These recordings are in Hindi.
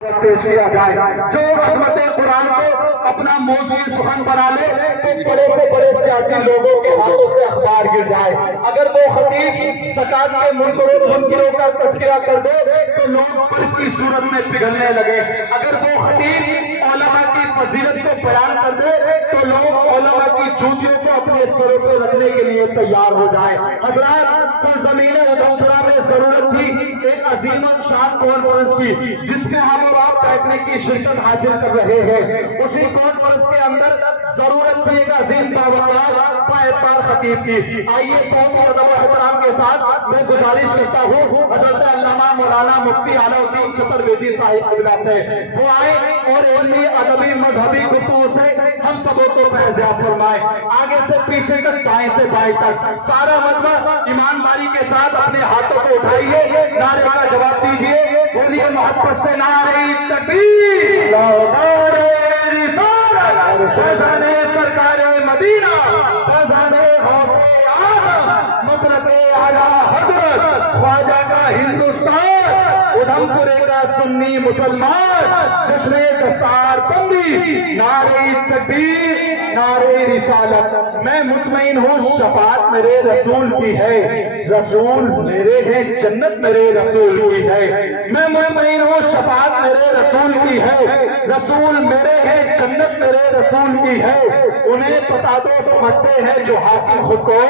पेश किया जाए। जो अजमत कुरान को अपना मौजूद सुखन बना ले तो बड़े से बड़े सियासी लोगों के हाथों से अखबार गिर जाए। अगर वो खतीब सकात के मुनकरों का तस्करा कर दे तो लोग पर्व की सूरत में पिघलने लगे। अगर वो खतीब उलमा की फजीलत को बयान कर दे तो लोग उलमा की जूतियों को अपने सरों पर रखने के लिए तैयार हो जाए। हज़रात, सरजमीन उधमपुरा में जरूरत थी एक अजीमत शान कॉन्फ्रेंस की, जिसमें हम और आप बैठने की शिरकत हासिल कर रहे हैं। उसी कॉन्फ्रेंस के अंदर जरूरत थी एक अजीम पायदार खतीब की। आइए बहुत एहतराम के साथ मैं गुजारिश करता हूँ हजरत अल्लामा मौलाना मुफ्ती आलाउद्दीन चतुर्वेदी साहिब किबला से वो आए और इल्मी अदबी मजहबी गुफ्तगू से हम सबों को फैज़याब फरमाए। आगे से पीछे तक, दाएं से बाएं तक सारा मजमा ईमानदारी के साथ अपने हाथों को उठाइए, नारे का जवाब दीजिए। बोलिए मोहब्बत से नारे तकबीर, नारे रिसालत, फैज़ाने सरकारे मदीना, फैज़ाने गौसे आज़म, मसरते आला हज़रत ख्वाजा का हिंदुस्तान, उधमपुरे का सुन्नी मुसलमान, जश्न दस्तार बंदी, नारे तकबीर, नारे रिसालत। मैं मुतमईन हूँ शफाअत मेरे रसूल की है, रसूल मेरे हैं जन्नत मेरे रसूल की है। मैं मुतमईन हूँ शफाअत मेरे रसूल की है, रसूल मेरे हैं जन्नत मेरे रसूल की है। उन्हें पता तो समझते हैं जो हाकिम खुद को,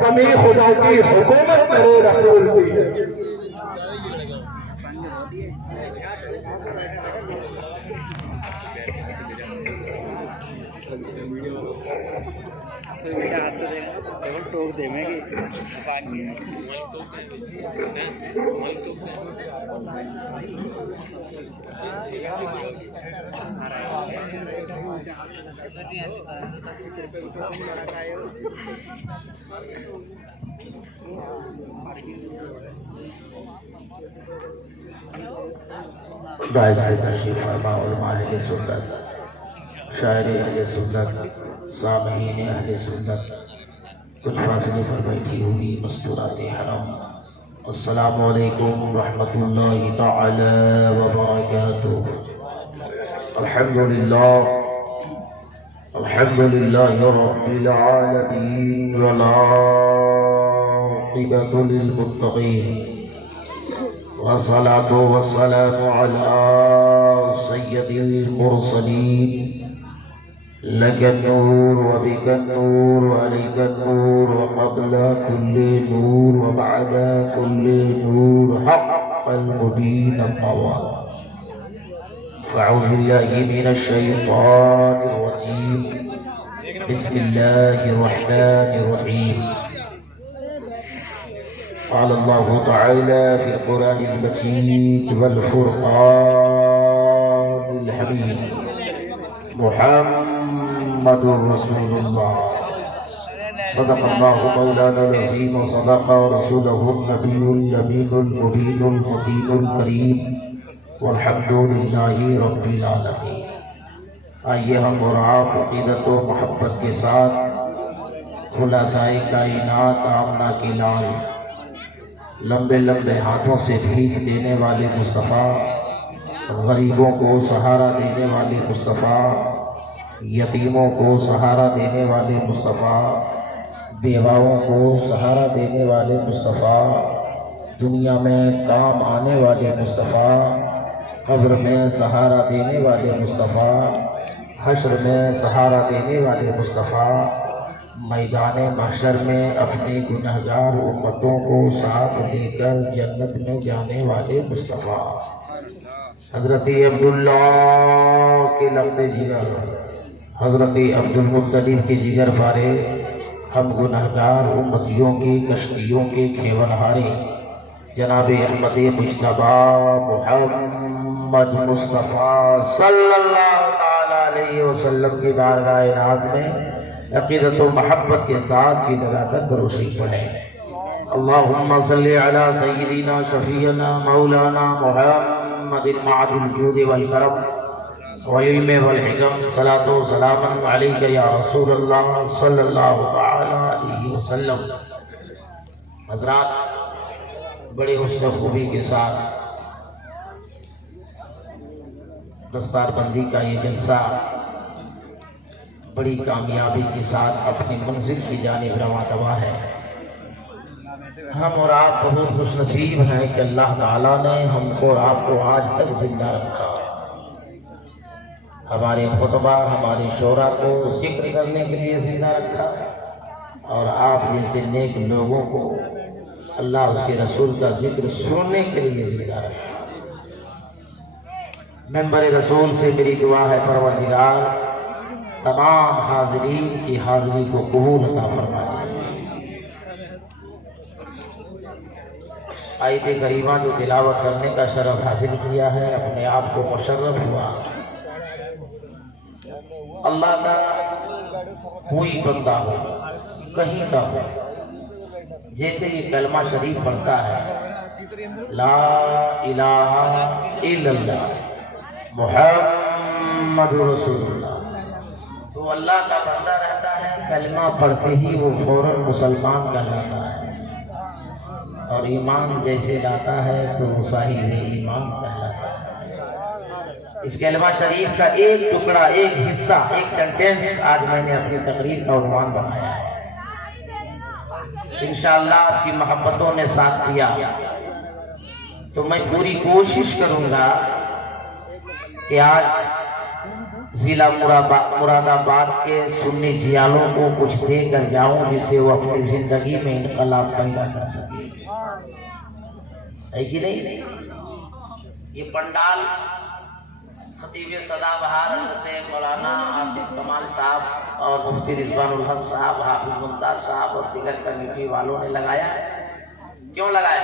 समी खुदा की हुकूमत मेरे रसूल की है। हाथ से देखा टोक देंगे शायरी अहले सुन्नत, सामईन अहले सुन्नत, कुछ फासले पर बैठी हुई मस्तूराते हराम, अस्सलामु अलैकुम रहमतुल्लाहि तआला व बरकातुहू। अल्हम्दुलिल्लाह रब्बिल आलमीन वल आक़िबतु लिल मुत्तक़ीन वस्सलातु वस्सलामु अला सय्यदिल मुरसलीन लकन नूर व बिकन नूर व अलैकन नूर व क़ब्ला कुल्ली नूर व बअदा कुल्ली नूर हक़्क़ल मुबीन अव्वल। अऊज़ु बिल्लाहि मिनश शैतानिर रजीम, बिस्मिल्लाहिर रहमानिर रहीम। क़ाल अल्लाहु तआला फ़िल क़ुरआनिल मजीद वल फ़ुरक़ानिल हमीद, मुहम्मदुर रसूलुल्लाह, सदक़ल्लाहु मौलाना अज़ीम व सदक़ रसूलुहु नबियुल अमीनुल मुबीनुल मुतीनुल करीम वल्हम्दुलिल्लाहि रब्बिल आलमीन। आइए हम और आप अक़ीदत व मोहब्बत के साथ खुलासाए कायनात आमना के लाल, लंबे लंबे हाथों से भीख देने वाले मुस्तफ़ा, गरीबों को सहारा देने वाले मुस्तफ़ा, यतीमों को सहारा देने वाले मुस्तफ़ा, बेवाओं को सहारा देने वाले मुस्तफ़ा, दुनिया में काम आने वाले मुस्तफ़ा, कब्र में सहारा देने वाले मुस्तफ़ा, हश्र में सहारा देने वाले मुस्तफ़ा, मैदान महशर में अपनी गुनहगार उम्मतों को साथ देकर जन्नत में जाने वाले मुस्तफ़ा, हज़रत अब्दुल्ला के लफ्ज़े जिगर, हज़रत अब्दुल मुत्तलिब के जिगर फारे, हम गुनहगार उम्मतियों की कश्तियों के खेवनहारे जनाब अहमद मुज्तबा मोहम्मद मुस्तफ़ा सल्लल्लाहु तआला अलैहि वसल्लम की बारगाह नाज़ में अक़ीदत व मोहब्बत के साथ की लगाकर दुरूद शरीफ पढ़ें। अल्लाहुम्मा सल्लि अला सय्यिदिना शफ़ीअना मौलाना मुहम्मदिल मादिल जूद वल करम वल इल्म वल हिकम, सलातो सलामन अलैका या रसूलल्लाह सल्लल्लाहु तआला अलैहि वसल्लम। हज़रात, बड़े हुस्न खूबी के साथ दस्तारबंदी का ये जलसा बड़ी कामयाबी के साथ अपनी मंजिल की जानिब रवा दवा है। हम और आप बहुत खुशनसीब हैं कि अल्लाह ताला ने हमको और आपको आज तक जिंदा रखा, हमारे खुतबा हमारे शोरा को जिक्र करने के लिए जिंदा रखा, और आप जैसे नेक लोगों को अल्लाह उसके रसूल का जिक्र सुनने के लिए जिंदा रखा। मेंबर रसूल से मेरी दुआ है, परवरदिगार तमाम हाज़रीन की हाज़िरी को कबूल अता फरमाए। आयते करीमा जो तिलावत करने का शरफ हासिल किया है, अपने आप को मुशर्रफ हुआ। अल्लाह का कोई बंदा हो, कहीं का हो, जैसे ये कलमा शरीफ पढ़ता है, ला इलाहा इल्लल्लाह मुहम्मदुर रसूलुल्लाह, तो अल्लाह का बंदा रहता है। कलमा पढ़ते ही वो फौरन मुसलमान कहलाता है, और ईमान जैसे लाता है तो वो साहिब ईमान कहलाता है। इस कलमा शरीफ का एक टुकड़ा, एक हिस्सा, एक सेंटेंस आज मैंने अपनी तकरीर का उन्वान बनाया है। इंशाअल्लाह आपकी मोहब्बतों ने साथ दिया तो मैं पूरी कोशिश करूंगा कि आज जिला मुरादाबाद के सुन्नी जियालों को कुछ देकर जाऊं, जिससे वो अपनी जिंदगी में इनकलाब पैदा कर सके, है कि नहीं? ये पंडाल खतीब सदाबहार हज़रत मौलाना आसिफ कमाल साहब और मुफ्ती रिजवानुल हक साहब, हाफिज मुमताज साहब और दीगर कमेटी वालों ने लगाया है। क्यों लगाया?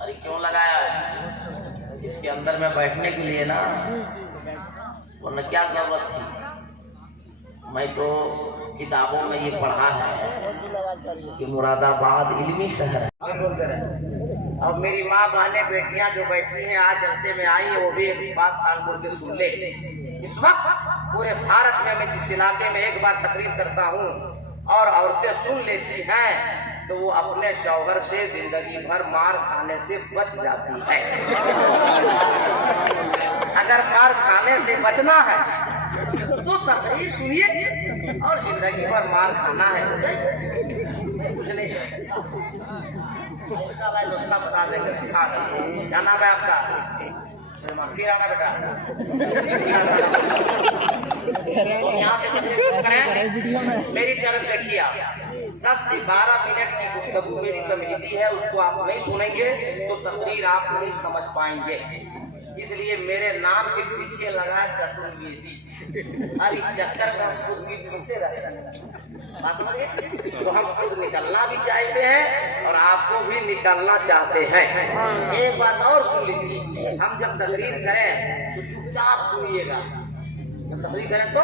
अरे क्यों लगाया है? इसके अंदर में बैठने के लिए ना, वरना क्या जरूरत थी। मैं तो किताबों में ये पढ़ा है कि मुरादाबाद इल्मी शहर है। अब मेरी माँ बहनें बेटियां जो बैठी हैं आज जलसे में आई, वो भी बात कानपुर के सुन ले। इस वक्त पूरे भारत में मैं जिस इलाके में एक बार तकरीर करता हूँ और औरतें सुन लेती हैं तो वो अपने शौहर से जिंदगी भर मार खाने से बच जाती है। अगर मार खाने से बचना है तो तकरीर सुनिए, और जिंदगी भर मार खाना है तो कुछ नहीं, नुस्खा बता देंगे, सिखा देंगे। क्या नाम है आपका? फिर आना बेटा, तो यहाँ से तकरीर करें। मेरी तरफ से किया 10 से 12 मिनट की गुफ्तगू मेरी तमहीदी है, उसको आप नहीं सुनेंगे तो तकरीर आप नहीं समझ पाएंगे। इसलिए मेरे नाम के पीछे लगा चतुर्वेदी, और इस चक्कर में हम खुद भी फंसे रहते हैं। तो हम खुद निकलना भी चाहते हैं और आपको भी निकलना चाहते हैं। एक बात और सुन लीजिए, हम जब तकरीर करें तो चुपचाप सुनिएगा। जब तकरीर करें तो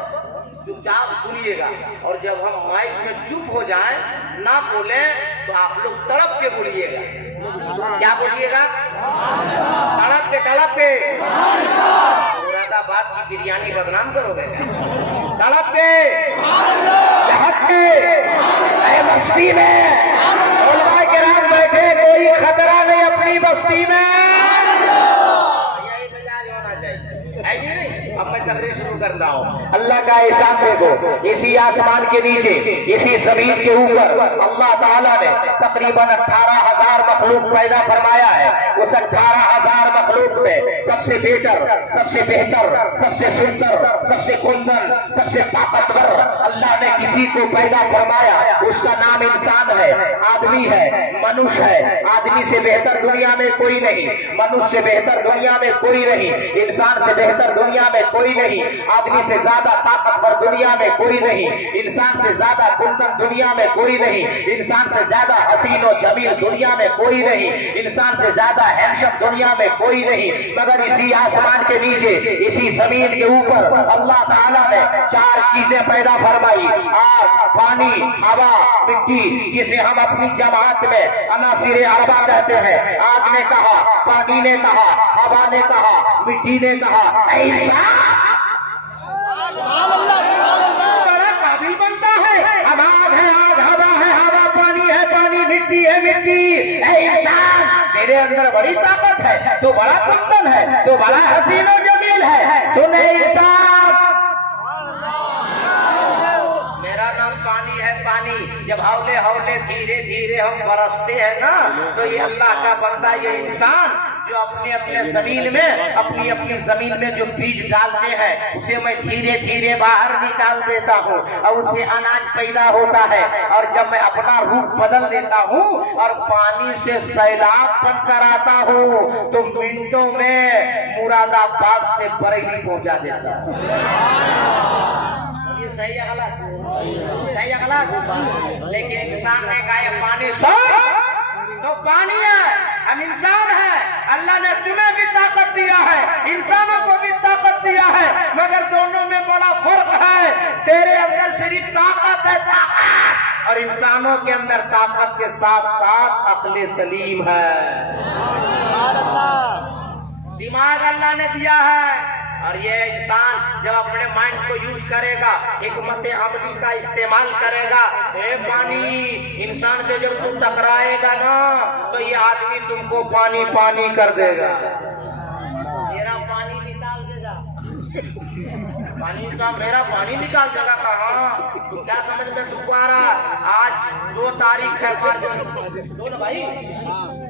चुपचाप सुनिएगा, और जब हम माइक में चुप हो जाएं, ना बोले, तो आप लोग तड़प के बोलिएगा। क्या बोलिएगा? तड़प के मुरादाबाद की बिरयानी बदनाम करोगे। तड़प के बस्ती में उलमा किराम बैठे, कोई खतरा नहीं अपनी बस्ती में। यही मिजाज होना चाहिए, है कि नहीं? अब मैं तकरीर शुरू करता हूँ। अल्लाह का एहसान देखो, इसी आसमान के नीचे, इसी जमीन के ऊपर अल्लाह ताला ने तकरीबन 18,000 मखलूक पैदा फरमाया है। उस 18,000 मखलूक में सबसे बेहतर, सबसे बेहतर, सबसे सुंदर, सबसे कुंदन, सबसे ताकतवर अल्लाह ने किसी को पैदा फरमाया, उसका नाम इंसान है, आदमी है, मनुष्य है। आदमी से बेहतर दुनिया में कोई नहीं, मनुष्य से बेहतर दुनिया में कोई नहीं, इंसान से बेहतर दुनिया में कोई नहीं, आदमी से ज्यादा ताकतवर दुनिया में कोई नहीं, इंसान से ज्यादा कुंदन दुनिया में कोई नहीं, इंसान से ज्यादा हसीन और जमील दुनिया में कोई नहीं, इंसान से ज्यादा हैंडसम दुनिया में कोई नहीं। मगर इसी आसमान के नीचे, इसी जमीन के ऊपर अल्लाह ताला ने 4 चीजें पैदा फरमाई, आग, पानी, हवा, मिट्टी, जिसे हम अपनी जमात में अनासिर अरबा कहते हैं। आग ने कहा, पानी ने कहा, हवा ने कहा, मिट्टी ने कहा, बड़ा काबिल बनता है। हम आग है, आग, हवा है, हवा, पानी है, पानी, मिट्टी है मिट्टी। ऐ इंसान, तेरे अंदर बड़ी ताकत है, तो बड़ा कुंदन है, तो बड़ा हसीन और जमील है। सुने इंसान, मेरा नाम पानी है पानी। जब हौले हौले धीरे धीरे हम बरसते हैं ना, तो ये अल्लाह का बंदा, ये इंसान जो अपने अपने जमीन में, अपनी अपनी जमीन में जो बीज डालते हैं, उसे मैं धीरे धीरे बाहर निकाल देता हूँ और उससे अनाज पैदा होता है। और जब मैं अपना रूप बदल देता हूँ और पानी से सैलाब बनकर आता हूँ, तो मिनटों में मुरादाबाद से बरेली पहुंचा देता हूँ। ये सही है गलत? सही है गलत? लेकिन इंसान ने कहा ये पानी तो पानी है, हम इंसान हैं। अल्लाह ने तुम्हें भी ताकत दिया है, इंसानों को भी ताकत दिया है, मगर दोनों में बड़ा फर्क है। तेरे अंदर सिर्फ ताकत है, ताकत, और इंसानों के अंदर ताकत के साथ साथ अक्ल सलीम है। दिमाग अल्लाह ने दिया है। और ये इंसान जब अपने माइंड को यूज करेगा, हिकमत अमली का इस्तेमाल करेगा, पानी इंसान से जब तुम टकराएगा ना, तो ये आदमी तुमको पानी पानी कर देगा, मेरा पानी निकाल देगा। पानी का मेरा पानी निकाल देगा। कहाँ? क्या समझ में तुमको आ रहा? आज 2 तारीख है, 2 ना भाई,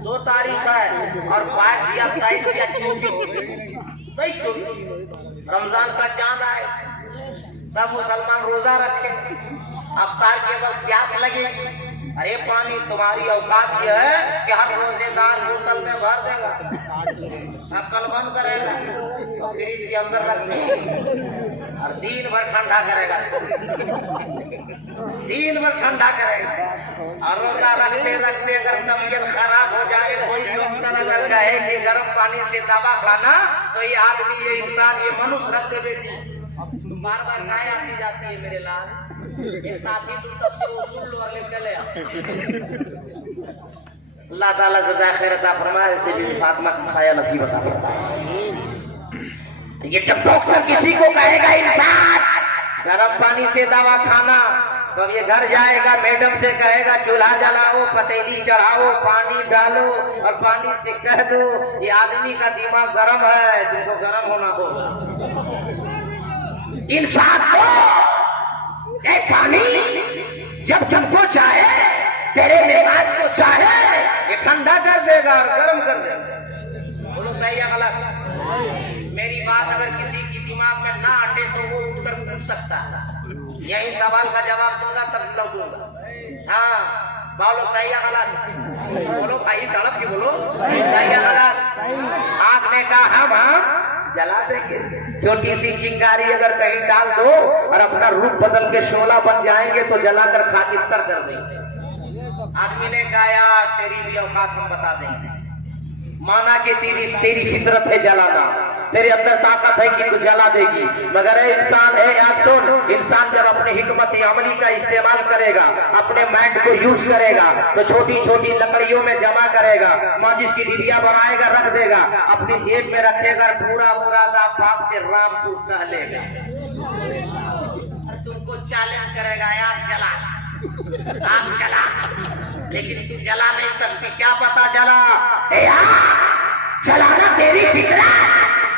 2 तारीख है और 22 या 23 या 24 रमजान का चांद आए। सब मुसलमान रोजा रखे, अफ्तार के वक्त प्यास लगेगी। अरे पानी तुम्हारी औकात ये है कि हर रोजेदार बोतल में भर देगा, ढक्कन बंद करेगा और फ्रिज के अंदर रख देगा और दिन भर ठंडा करेगा, दिन भर ठंडा करेगा। और रोजा रखते रखते अगर तबीयत खराब हो जाए, कोई डॉक्टर अगर कहे कि गर्म पानी से दवा खाना, तो ये आदमी, ये इंसान, ये मनुष्य रख दे बेटी। तुम बार बार गाय आती जाती है मेरे लाल, ये साथी तुम सबसे उसूल लो और ले चले। अल्लाह ताला जज़ा खैर अता फरमाए, बीबी फातिमा की साया नसीब अता फरमाए। ये जब डॉक्टर किसी को कहेगा इंसान गर्म पानी से दवा खाना, तो अब ये घर जाएगा, मैडम से कहेगा चूल्हा जलाओ, पतीली चढ़ाओ, पानी डालो और पानी से कह दो ये आदमी का दिमाग गर्म है, तुमको गर्म होना होगा। इंसान को एक पानी जब तुमको चाहे, तेरे मिजाज को चाहे, ये ठंडा कर देगा और गर्म कर देगा। बोलो सही है गलत? मेरी बात अगर किसी की दिमाग में ना अटे तो वो उठकर पूछ सकता है। यही सवाल का जवाब दूंगा तब लौटूंगा। हाँ बोलो सही है गलत? बोलो भाई, तड़प के बोलो सही है गलत? आपने कहा हम जला देंगे। छोटी सी चिंगारी अगर कहीं डाल दो और अपना रूप बदल के शोला बन जाएंगे, तो जलाकर खाकिस्तर कर देंगे। आदमी ने कहा यार तेरी भी औकात हम बता देंगे। माना कि तेरी फितरत है जलाना, तेरे अंदर ताकत है कि तू जला देगी, मगर इंसान है, याद सुन, इंसान जब अपनी हिकमत अमली का इस्तेमाल करेगा, अपने माइंड को यूज करेगा, तो छोटी छोटी लकड़ियों में जमा करेगा, माचिस की डिबिया बनाएगा, रख देगा, अपनी जेब में रखेगा, पूरा मुरादाबाद से रामपुर टहलेगा। तुमको चैलेंज करेगा यार जला, आग जला, लेकिन तू जला नहीं सकती। क्या पता जला? जलाना तेरी फितरत,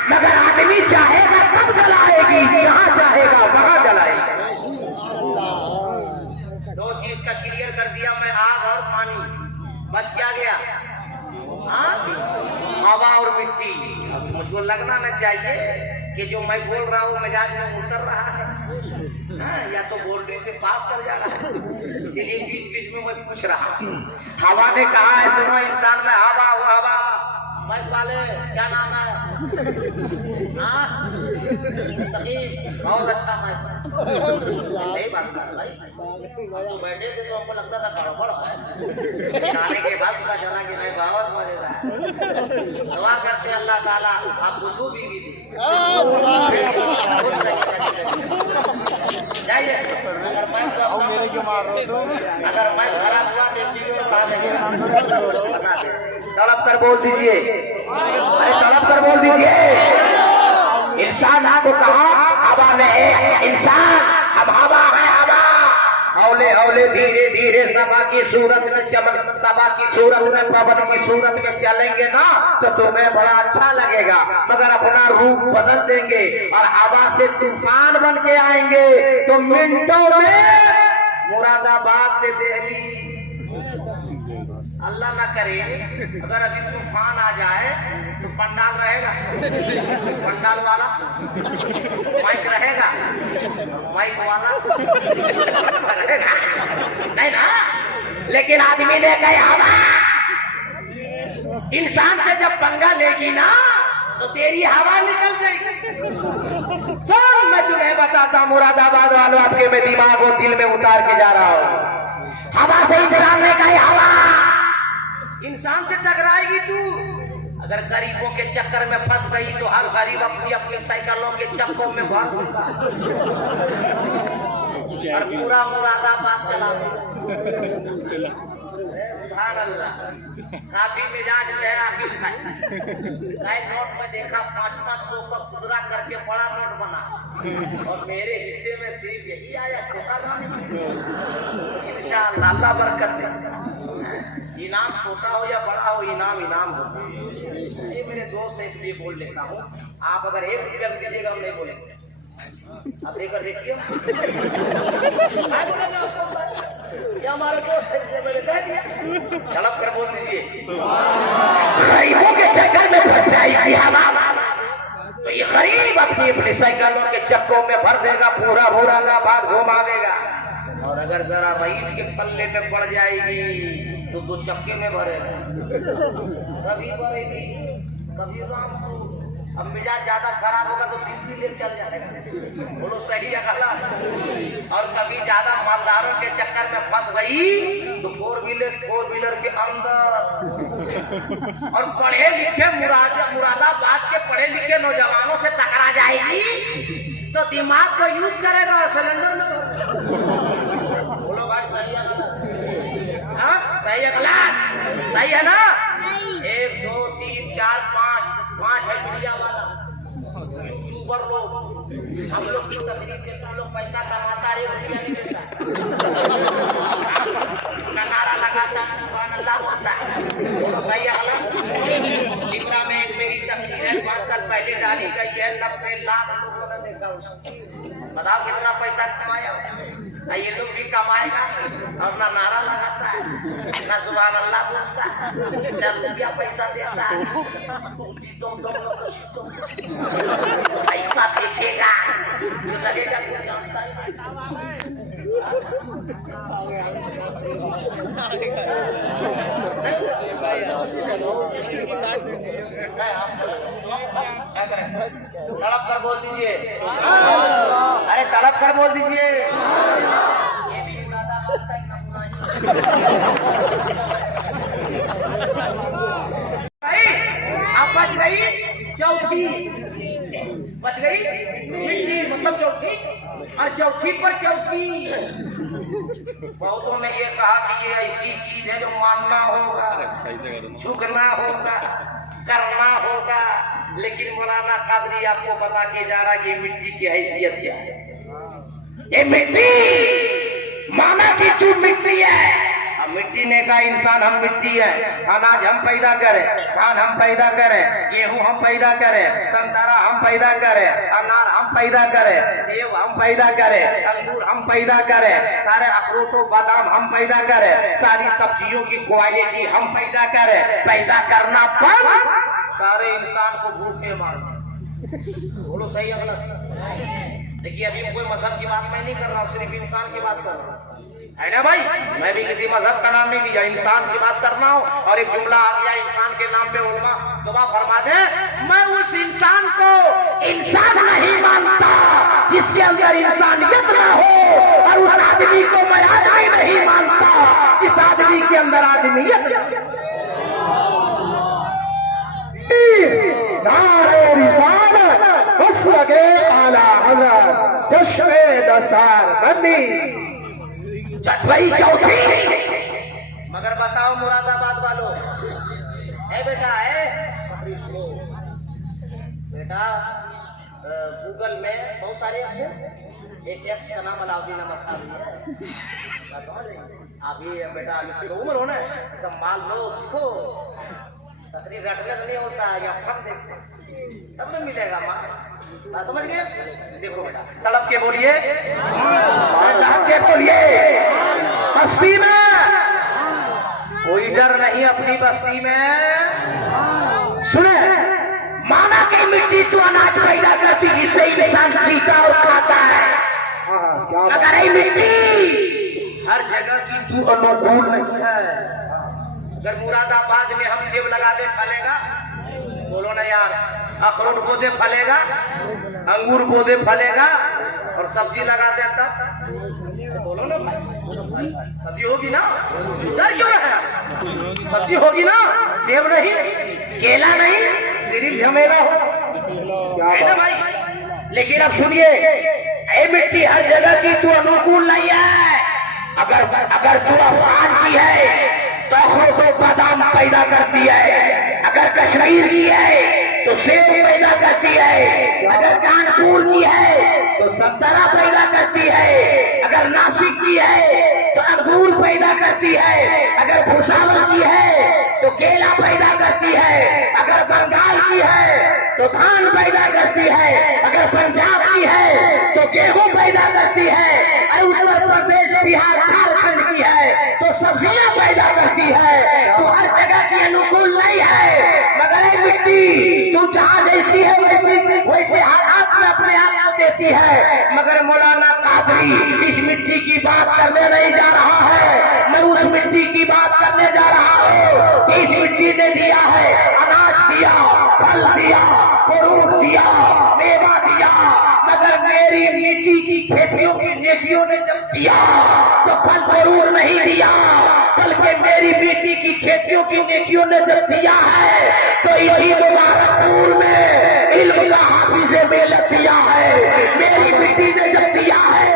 मगर आदमी चाहेगा तब जलाएगी, जहाँ चाहेगा वहाँ जलाएगी। 2 चीज का क्लियर कर दिया मैं, आग और पानी। बच क्या गया? हवा और मिट्टी। मुझको लगना न चाहिए कि जो मैं बोल रहा हूँ मिजाज में उतर रहा है, या तो बोल्डरी से पास कर जा रहा है, इसलिए बीच बीच में मैं पूछ रहा। हवा ने कहा है, सुनो इंसान में हवा, हवा माइक वाले क्या नाम है? बहुत अच्छा माइक, सही बात है भाई। तो बैठे थे तो हमको लगता था गड़बड़ है, खाने के बाद पता चला कि नहीं, बहुत मजेदार। दुआ करते अल्लाह ताला आप खुशबू भी जाइए। अगर मैं खराब हुआ तड़प कर बोल दीजिए, अरे तड़प कर बोल दीजिए। इंसान को कहा हवा में इंसान, अब हवा है हवा, हौले हौले धीरे धीरे सभा की सूरत में सभा की सूरत में पवन की सूरत में चलेंगे ना तो तुम्हें बड़ा अच्छा लगेगा, मगर अपना रूप बदल देंगे और हवा से तूफान बन के आएंगे तो मिनटों में मुरादाबाद से दिल्ली, अल्लाह ना करे अगर अभी तूफान आ जाए तो पंडाल रहेगा, पंडाल वाला माइक रहेगा, माइक वाला रहेगा नहीं ना। लेकिन आदमी ने कहा हवा इंसान से जब पंगा लेगी ना तो तेरी हवा निकल जाएगी। सब मैं तुम्हें बताता मुरादाबाद वालों, आपके में दिमाग और दिल में उतार के जा रहा हूँ। हवा से इंसान ने कहा हवा इंसान से टकराएगी तू, अगर गरीबों के चक्कर में फंस गई तो हर गरीब अपनी अपनी साइकिलों के चक्कों में भर होगा और पूरा मुरादाबाद चला देगा। काफी मिजाज में है आखिर नोट में देखा 500 का खुदरा करके बड़ा नोट बना और मेरे हिस्से में सिर्फ यही आया, छोटा दाम। इंशाअल्लाह अल्लाह बरकत दे। इनाम छोटा हो या बड़ा हो, इनाम इनाम हो। ये मेरे दोस्त है इसलिए बोल लेता हूँ। आप अगर 1 रुपया दीजिएगा हम नहीं बोलेंगे, आप देकर देखिए। या हमारे दोस्त है मैंने कह दिया, तड़प कर बोल दीजिए गरीबों के चक्कर में फंस जाएगी हवा तो ये गरीब अपनी अपनी साइकिलों के चक्कों में भर देगा, पूरा मुरादाबाद घुमावेगा। और अगर जरा रईस के पल्ले में पड़ जाएगी तो 2 चक्के में भरेगा, कभी भरेगी कभी राम। अब मिजाज ज्यादा खराब होगा तो 3 ले चल जाएगा, बोलो सही है गलत। और कभी ज्यादा मालदारों के चक्कर में फंस गई तो 4 व्हीलर के अंदर। और पढ़े लिखे मुरादाबाद के पढ़े लिखे नौजवानों से टकरा जाएगी तो दिमाग को यूज करेगा और सिलेंडर में बोलो भाई सही है गलत? हाँ सही है गलत? सही है ना? 1 2 3 4 5 है मीडिया वाला यूट्यूबर लोग, हम लोग की तकलीफ से तुम लोग पैसा कमाता है, रुपया नहीं देता, नारा लगाता सुभान अल्लाह बोलता है। सही है गलत? लिब्रा में एक मेरी तकलीफ है 5 साल पहले डाली गई है, 90 लाख लोगों ने देखा उसको। बताओ कितना पैसा कमाया, ये लोग भी कमाएगा। अपना नारा लगाता है, ना सुभान अल्लाह बोलता है, ना रुपया पैसा देता है। ऐसा देखेगा जो लगेगा कि जानता है। तड़प कर बोल दीजिए, अरे तड़प कर बोल दीजिए। ये भी मुरादाबाद का नमूना है। आप बच गई चौथी, बच गई मिट्टी मतलब चौथी, और चौथी पर चौथी। बहुतों ने ये कहा कि ये ऐसी चीज है जो मानना होगा, झुकना होगा, करना होगा, लेकिन मौलाना कादरी आपको बता के जा रहा कि मिट्टी की हैसियत क्या है। ये मिट्टी माना कि तू मिट्टी है, मिट्टी ने कहा इंसान हम मिट्टी है, अनाज हम पैदा करें, धान हम पैदा करें, गेहूं हम पैदा करें, संतरा हम पैदा करें, अनार हम पैदा करें, सेब हम पैदा करें, अंगूर हम पैदा करें, सारे अखरोट बादाम हम पैदा करें, सारी सब्जियों की क्वालिटी हम पैदा करें। पैदा करना पर सारे इंसान को भूखे मारना, बोलो सही है गलत? देखिए अभी कोई मजहब की बात मैं नहीं कर रहा हूँ, सिर्फ इंसान की बात कर रहा हूँ, है ना भाई? मैं भी किसी मजहब का नाम नहीं लिया, इंसान की बात करना हो। और एक जुमला आ गया इंसान के नाम पे, उलमा दुआ फरमा दे, मैं उस इंसान को इंसान नहीं मानता जिसके अंदर इंसानियत ना हो, और उस आदमी को मैं आदमी नहीं मानता जिस आदमी के अंदर आदमियत। नारे रिसालत उस लगे आला हज़रत दुश्मन दस्तार बंदी चटवई चौथी। मगर बताओ मुरादाबाद वालों, है बेटा है बेटा गूगल में बहुत सारे अक्षर, एक एक्स का नाम अलाउद्दीन अहमद खान है। अभी बेटा अभी उम्र होना है, संभाल लो, सीखो। तकरीर रटने नहीं होता है, या फक देखते तब में मिलेगा माँ। बात समझ गए? देखो बेटा, तड़प के बोलिए, तड़प के बोलिए। बस्ती में कोई डर नहीं, अपनी बस्ती में सुने, माना की मिट्टी तो अनाज पैदा करती जिससे इंसान जीता और खाता है, मगर ये मिट्टी हर जगह की तू अनुकूल नहीं है। अगर मुरादाबाद में हम सेब लगा दे फलेगा? बोलो ना यार। अखरोट पौधे फलेगा, अंगूर पौधे फलेगा, और सब्जी लगा दे तब बोलो ना भाई, सब्जी होगी ना? डर क्यों है? सब्जी होगी ना, सेब नहीं, केला नहीं, सिर्फ झमेला हो है ना भाई। लेकिन अब सुनिए, ये मिट्टी हर जगह की तू अनुकूल नहीं है। अगर तू अफगान की है तो अखरोट बादाम पैदा करती है, अगर कश्मीर की है तो सेब पैदा करती है, अगर कानपुर की है तो संतरा पैदा करती है, अगर नासिक की है तो अंगूर पैदा करती है, अगर भुसावल की है तो केला पैदा करती है, अगर बंगाल की है तो धान पैदा करती है, अगर पंजाब की है तो गेहूं पैदा करती है, अरे उत्तर प्रदेश, बिहार, झारखंड की है तो सब्जियां पैदा करती है। तो हर जगह की अनुकूल नहीं है, मगर ये मिट्टी तू जहाँ जैसी है वैसे हाथ में अपने आप को देती है। मगर मौलाना कादरी इस मिट्टी की बात करने नहीं जा रहा है, मैं उस मिट्टी की बात करने जा रहा हूँ कि इस मिट्टी ने दिया है, अनाज दिया, फल दिया, फ्रूट दिया, मेवा दिया, मगर मेरी मिट्टी की खेतियों की नेकियों ने जब दिया तो फल जरूर नहीं दिया, बल्कि मेरी मिट्टी की खेतियों की नेकियों ने जब दिया है तो इसी मुबारकपुर में इल्म का हाफिज़े मेलत दिया है। मेरी मिट्टी ने जब दिया है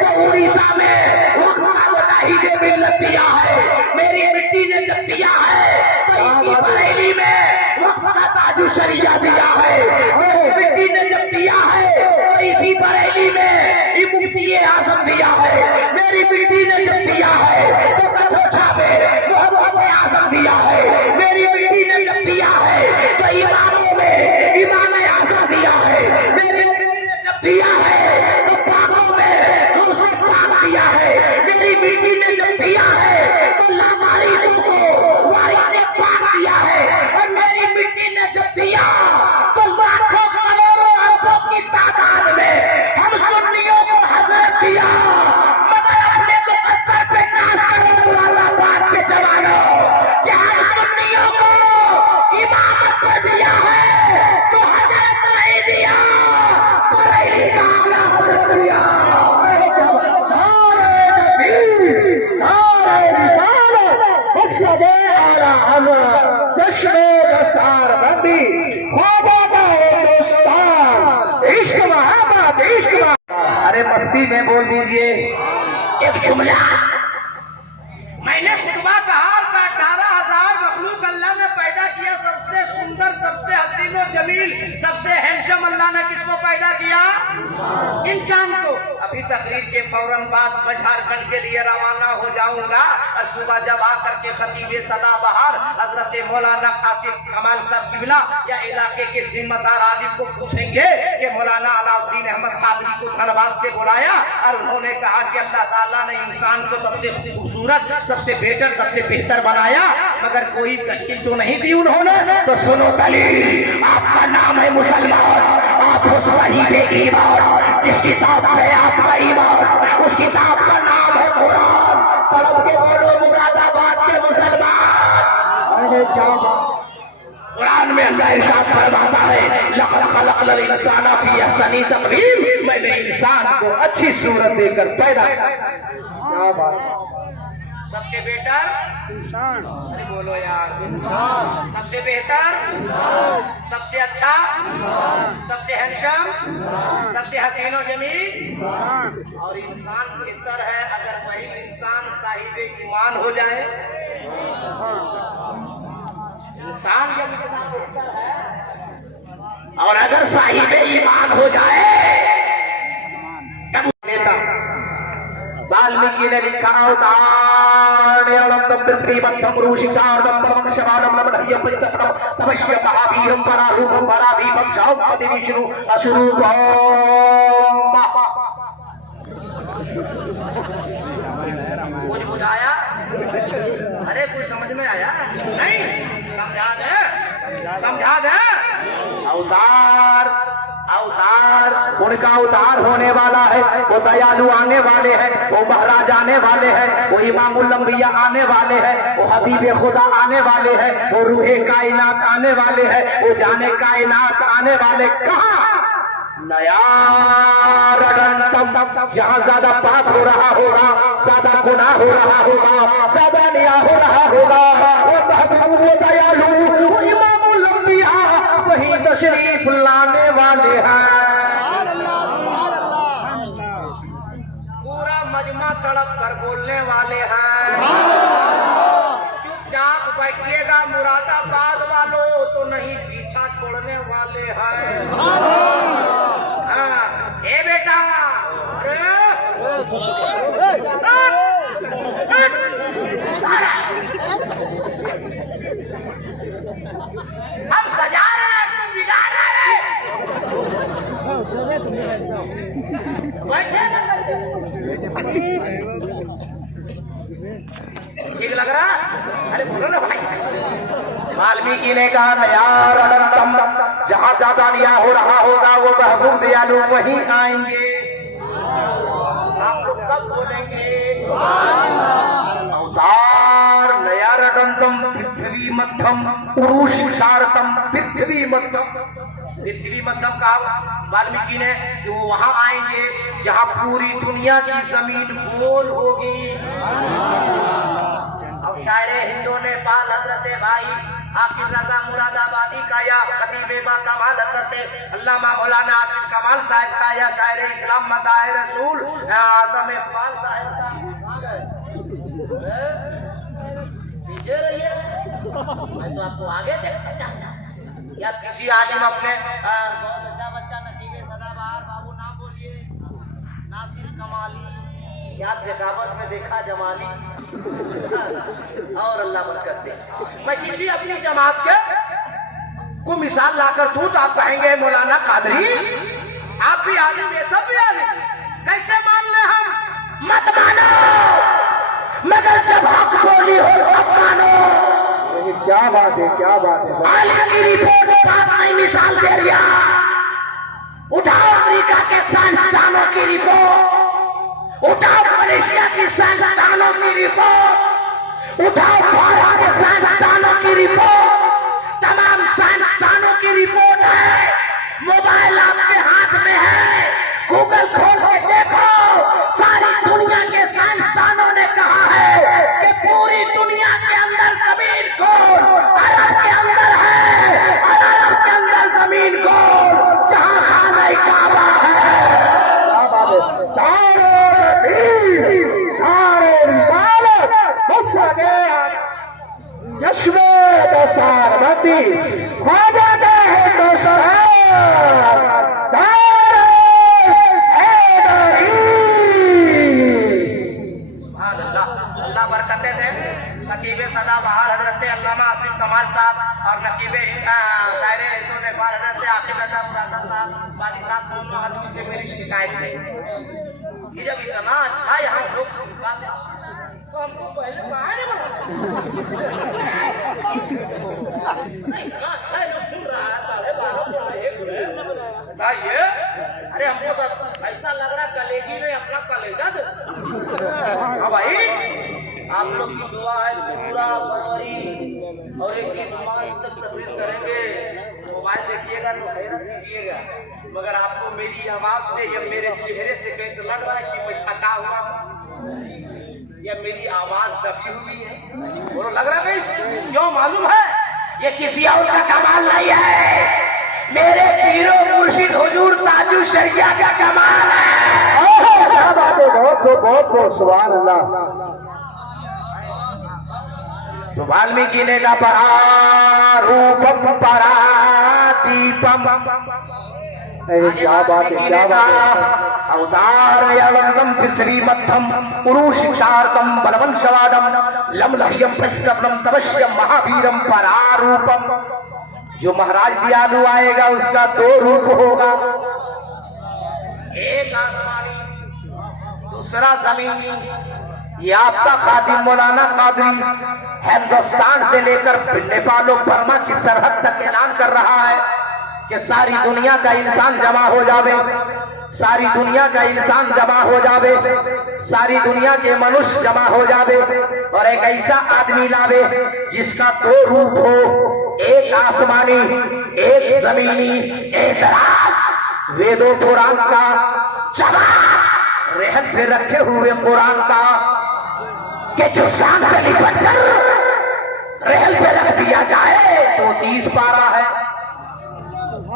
तो उड़ीसा में वक्त का वदाहिदे मेलत दिया है। मेरी मिट्टी ने जब दिया है तो इसी बरेली में वक्त का ताजु शरिया दिया है। मेरी मिट्टी ने जब दिया है तो इसी बरेली में मुफ्ती आजम दिया है। मेरी मिट्टी ने जब दिया है तो कथोछा में मोहम्मद आजम दिया है। मेरी मिट्टी ने जब दिया है तो इमामों में इमाम आजम दिया है। मेरी मिट्टी ने जब दिया है तो पाकों में गौसे पाक दिया है। मेरी मिट्टी ने जब दिया है तो लावारिसों को वारिसे पाक दिया है। और मेरी मिट्टी ने जब दिया तो लाखों करोड़ों अरबों की तादाद में हम सुन्नियों को हजरत दिया। मगर अपने मुकद्दर पे नाज करो मुरादाबाद के जवानों, क्या हम सुन्नियों को इमामत पर दिया है तो हजरत नहीं दिया, बरेली का आला हजरत दिया। अरे मस्ती में बोल दीजिए एक जुमला। मैंने खुतबा कहा कि 18,000 मखलूक अल्लाह ने पैदा किया, सबसे सुंदर, सबसे हसीन और जमील, सबसे हैंडसम अल्लाह ने किसको पैदा किया? इंसान को। अभी तकरीर के फौरन बाद मैं झारखंड के लिए रवाना हो जाऊंगा और सुबह जब आकर के खतीब सदाबहार हजरत मौलाना कासिम कमाल साहब किबला या इलाके के जिम्मेदार आलिम को पूछेंगे कि मौलाना अलाउद्दीन अहमद कादरी को धनबाद से बुलाया और उन्होंने कहा कि अल्लाह ताला ने इंसान को सबसे खूबसूरत, सबसे बेहतर, सबसे बेहतर बनाया, मगर कोई दलील तो नहीं दी उन्होंने। तो सुनो दलील, आपका नाम है मुसलमान, आप हो साहिब ईमान, जिस किताब में आपका ईमान, उस किताब का नाम है कुरान। तड़प के बोलो मुरादाबाद के मुसलमान। कुरान में अल्लाह इरशाद फरमाता है, लक़द ख़लक़नल इंसाना फ़ी अहसनी तक़वीम, मैंने इंसान को अच्छी सूरत देकर पैदा किया। क्या बात। सबसे बेहतर इंसान, अरे बोलो यार, इंसान। सबसे बेहतर इंसान, सबसे अच्छा इंसान, सबसे हैंडसम इंसान, सबसे हसीन और जमील इंसान। और इंसान बेहतर है अगर वही इंसान साहिब ईमान हो जाए। इंसान जब इतना बेहतर है और अगर साहिब ईमान हो जाए तब वाल्मीकि ने लिखा उदाहरणम पृथ्वी बद्धम ऋषिचारणम परम शमानम नमः पंचतम तपस्या महावीरम परारूपम परादीपम शांति विष्णु अशुरूपम। कुछ बुझाया? अरे कुछ समझ में आया? नहीं समझा दे। अवतार अवतार उनका उद्धार होने वाला है, वो दयालु आने वाले हैं, वो महाराज आने वाले हैं, वो इमामुल अंबिया आने वाले हैं, वो हबीब खुदा आने वाले हैं, वो रूहे कायनात आने वाले हैं, वो जाने कायनात आने वाले। कहाँ? नया जहाँ ज्यादा पाप हो रहा होगा, ज्यादा गुनाह हो रहा होगा, ज्यादा निया हो रहा होगा, वो महबूब वो दयालु वो इमामुल अंबिया वही तशरीफ लाने वाले हैं। पूरा मजमा तड़प कर बोलने वाले हैं। चुपचाप बैठिएगा मुरादाबाद वालों, तो नहीं पीछा छोड़ने वाले हैं। ए बेटा हम सजा रहे हैं, तुम बिगाड़ रहे हैं। ठीक लग रहा? अरे बोलो ना भाई। वाल्मीकि ने कहा यार अनंतम, जहाँ ज्यादा निया हो रहा होगा वो महबूब दयालु वहीं आएंगे। आप लोग सब बोलेंगे अवतार नया रडंतम पृथ्वी मध्यम पुरुषार्थम पृथ्वी मध्यम। पृथ्वी मध्यम कहा वाल्मीकि ने कि वो वहां आएंगे जहां पूरी दुनिया की जमीन गोल होगी। अब शायरे हिंदू ने पाल हजरत भाई आकिब रजा मुरादाबादी का या खतीब कमाल हजरत अल्लामा मौलाना आसिफ कमाल साहब का या शायर इस्लाम मदाह रसूल आजम इकबाल साहब का। पीछे रहिए, मैं तो आपको आगे देखना चाहता हूँ। या किसी आलिम अपने बहुत अच्छा बच्चा नकीबे सदाबहार बाबू ना बोलिए, नासिर कमाली क्या जगावत में देखा जमाली और अल्लाह बरकत दे। मैं किसी अपनी जमात के को मिसाल लाकर दूं तो आप कहेंगे मौलाना कादरी आप भी आलिम, ये सब भी आलिम, कैसे मान ले हम? मत मानो, मगर जब हक बोली हो तब मानो। क्या बात है, क्या बात है। आलिम की रिपोर्ट नहीं मिसाल दे दिया। उठाओ अमेरिका के साइंसदानों की रिपोर्ट, उठाओ मलेशिया की साइंसदानों की रिपोर्ट, उठाओ भारत के साइंसदानों की रिपोर्ट, तमाम साइंसदानों की रिपोर्ट है। मोबाइल आपके हाथ में है, गूगल खोल के देखो। सारी दुनिया के साइंसदानों ने कहा है कि पूरी दुनिया के अंदर जमीन गोल, अरब के अंदर है, अरब के अंदर जमीन गोल, जहां खाना काबा है। सारवती ख्वाजा दे तो अल्लाह बरकते दे। नकीबे सदाबहार हजरत अल्लामा आसिफ कमाल साहब और नकीबे शायरे नेपाल हजरत आकिब रजा मुरादा साहब वाली साहब दोनों आदमी से मेरी शिकायत नहीं कि जब इतना अच्छा यहाँ लोग सिखाते तो हमको पहले कहा नहीं बताइए। अरे हमको तो ऐसा लग रहा कलेजी ने अपना कलेजा दे। हाँ भाई, आप लोग की दुआ है पूरा फरवरी और 21 मार्च तक तकरीर करेंगे। मोबाइल देखिएगा तो हैरत कीजिएगा, मगर आपको मेरी आवाज से या मेरे चेहरे से कैसे लग रहा है कि मैं थका हुआ या मेरी आवाज दबी हुई है? बोलो, लग रहा है? क्यों? मालूम है ये किसी और का कमाल नहीं है, मेरे पीरो मुर्शिद हुजूर ताजु शरिया का कमाल है। क्या बात है, बहुत बहुत सुभान अल्लाह। तो वाल्मीकि ने कहा परारूपम परादीपम, क्या बात है, क्या बात है। अवतारयलम श्रीमद्धम पुरुषार्थम बलवंशवादम लम लह्यम प्रस्तम तवश्यम महावीरम परारूपम। जो महाराज दयालु आएगा उसका दो रूप होगा, एक आसमानी दूसरा जमीनी। ये आपका खादिम मौलाना कादरी हिंदुस्तान से लेकर नेपाल और बर्मा की सरहद तक ऐलान कर रहा है कि सारी दुनिया का इंसान जमा हो जावे, सारी दुनिया का इंसान जमा हो जावे, सारी दुनिया के मनुष्य जमा हो जावे और एक ऐसा आदमी लावे जिसका दो रूप हो, एक आसमानी एक जमीनी। एक वेदों पुराण का जवाब रहन पे रखे हुए कुरान का कि जो शान से निपटकर रहल पे रख दिया जाए तो 30 पारा है।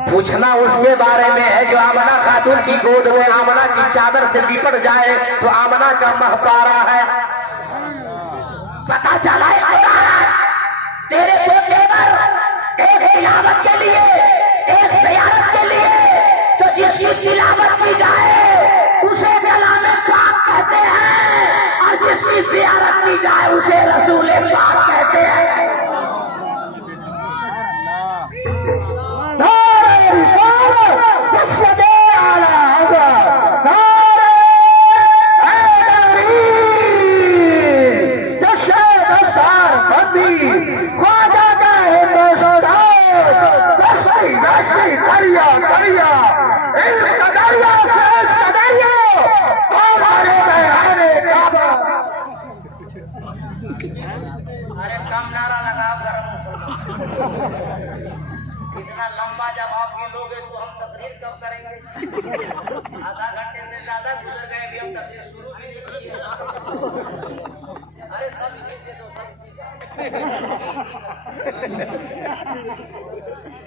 पूछना उसके बारे में है जो आमना खातून की गोद में आमना की चादर से लिपट जाए तो आमना का महपारा है। पता चला तेरे दो तेवर, एक तिलावत के लिए एक ज़ियारत के लिए, तो जिसकी तिलावत की जाए उसे कलामे पाक कहते हैं और जिसकी ज़ियारत की जाए उसे रसूले पाक कहते हैं। अरे कम नारा लगाओ गरम। इतना लंबा जब आप गिलोगे तो हम तकरीर कब करेंगे? आधा घंटे से ज्यादा गुजर गए, अभी हम तकरीर शुरू भी नहीं किए। अरे सब दे दो, सब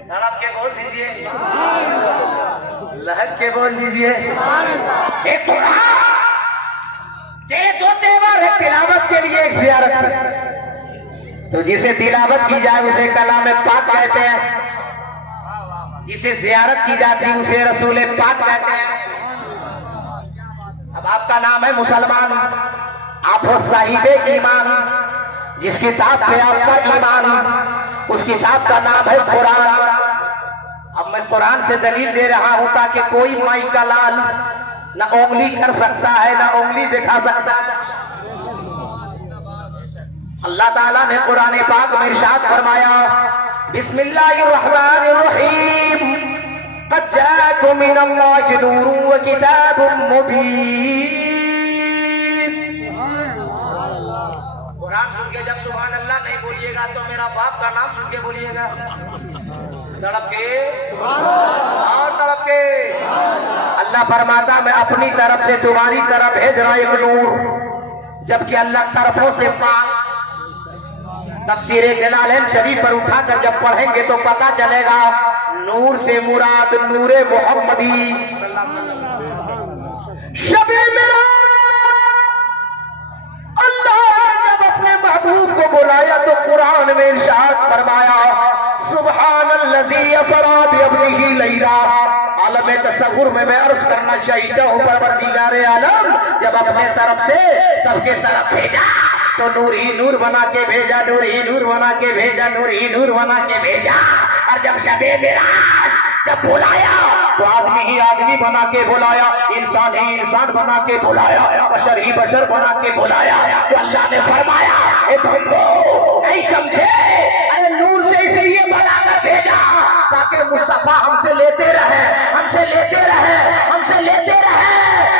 धड़क के बोल दीजिए, लहक के बोल दीजिए। एक तेरे दो तेवर है, तिलावत के लिए एक ज़ियारत। तो जिसे तिलावत की जाए उसे कलामे पाक कहते हैं, जिसे ज़ियारत की जाती उसे रसूले पाक कहते हैं। अब आपका नाम है मुसलमान, आप हो साहिबे ईमान, जिस किताब पे आपका ईमान उस किताब का नाम है कुरान। अब मैं कुरान से दलील दे रहा हूं ताकि कोई माई का लाल ना उंगली कर सकता है ना उंगली दिखा सकता है। अल्लाह ताला ने कुरान पाक में इरशाद फरमाया, बिस्मिल्लाहिर्रहमानिर्रहीम, क़द जाअकुम मिनल्लाहि नूरुन व किताबुम मुबीन। कुरान सुन के जब सुभान अल्लाह नहीं बोलिएगा तो मेरा बाप का नाम सुन के बोलिएगा। तड़प के और तड़प के अल्लाह फरमाता मैं अपनी तरफ से तुम्हारी तरफ भेज रहा एक नूर, जबकि अल्लाह तरफों से पाक। तफसीरे जलालैन शरीफ पर उठाकर जब पढ़ेंगे तो पता चलेगा नूर से मुराद नूरे मोहम्मदी। शबे मेरा अल्लाह जब अपने महबूब को बुलाया तो कुरान में इरशाद फरमाया, सुब्हानल्लज़ी असरा बिअब्दिही लैला। आलम तसव्वुर में मैं अर्ज करना चाहता हूँ, परवरदिगारे आलम जब अपने तरफ से सबके तरफ भेजा तो नूर ही नूर बना के भेजा, नूर ही नूर बना के भेजा, नूर ही नूर बना के भेजा। और जब शबे मेराज जब बुलाया तो आदमी ही आदमी बना के बुलाया, इंसान ही इंसान बना के बुलाया, बशर ही बशर बना के बुलाया। तो अल्लाह ने फरमाया ए बंदो नहीं समझे, अरे नूर से इसलिए बनाकर भेजा ताकि मुस्तफा हमसे लेते रहे, हमसे लेते रहे, हमसे लेते रहे।